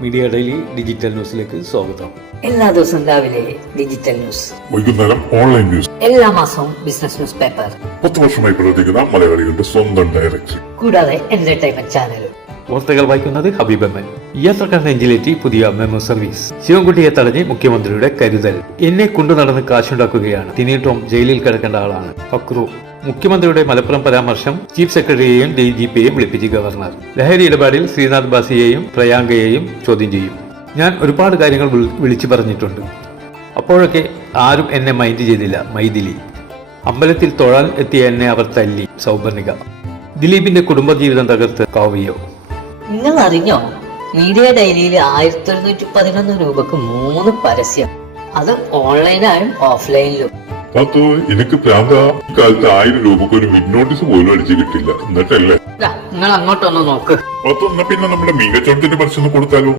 Media daily digital ന്യൂസിലേക്ക് സ്വാഗതം. എല്ലാ ദിവസവും രാവിലെ ഡിജിറ്റൽ ന്യൂസ്, വൈകുന്നേരം ഓൺലൈൻ ന്യൂസ്, എല്ലാ മാസവും ബിസിനസ് ന്യൂസ് പേപ്പർ, 10 വർഷമായി പ്രവർത്തിക്കുന്ന മലയാളികളുടെ സ്വന്തം ഡയറക്ടറി, കൂടാതെ എന്റർടൈൻമെന്റ് ചാനലും. വാർത്തകൾ വായിക്കുന്നത് ഹബീബമ്മൻ. യാത്രക്കാർ നെഞ്ചിലേറ്റി പുതിയ മെമു സർവീസ്. ശിവൻകുട്ടിയെ തടഞ്ഞ് മുഖ്യമന്ത്രിയുടെ കരുതൽ. എന്നെ കൊണ്ടു നടന്ന് കാശുണ്ടാക്കുകയാണ്, തിന്നിട്ടും ജയിലിൽ കിടക്കേണ്ട ആളാണ് ഫക്രു. മുഖ്യമന്ത്രിയുടെ മലപ്പുറം പരാമർശം ചീഫ് സെക്രട്ടറിയെയും DGPയെയും വിളിപ്പിച്ച് ഗവർണർ. ലഹരി ഇടപാടിൽ ശ്രീനാഥ് ബാസിയെയും പ്രയാങ്കയെയും ചോദ്യം ചെയ്യും. ഞാൻ ഒരുപാട് കാര്യങ്ങൾ വിളിച്ചു പറഞ്ഞിട്ടുണ്ട്, അപ്പോഴൊക്കെ ആരും എന്നെ മൈൻഡ് ചെയ്തില്ല. മൈഥിലി. അമ്പലത്തിൽ തൊഴാൻ എത്തിയ എന്നെ അവർ തല്ലി. സൗപർണിക. ദിലീപിന്റെ കുടുംബജീവിതം തകർത്ത് കാവ്യോ. നിങ്ങൾ അറിഞ്ഞോ, മീഡിയ ഡെയിലിയിൽ 1111 രൂപക്ക് 3 പരസ്യം, അത് ഓൺലൈനായും ഓഫ്ലൈനിലും. അതോ എനിക്ക് പ്രാന്ത കാലത്ത് 1000 രൂപക്ക് ഒരു മിഡ് നോട്ടീസ് പോലും അടിച്ചു കിട്ടില്ല. എന്നിട്ടല്ലേ നിങ്ങൾ അങ്ങോട്ടൊന്ന് നോക്ക്. അതൊന്ന പിന്നെ നമ്മുടെ മീൻ കച്ചവടത്തിന്റെ പരസ്യം കൊടുത്താലോ?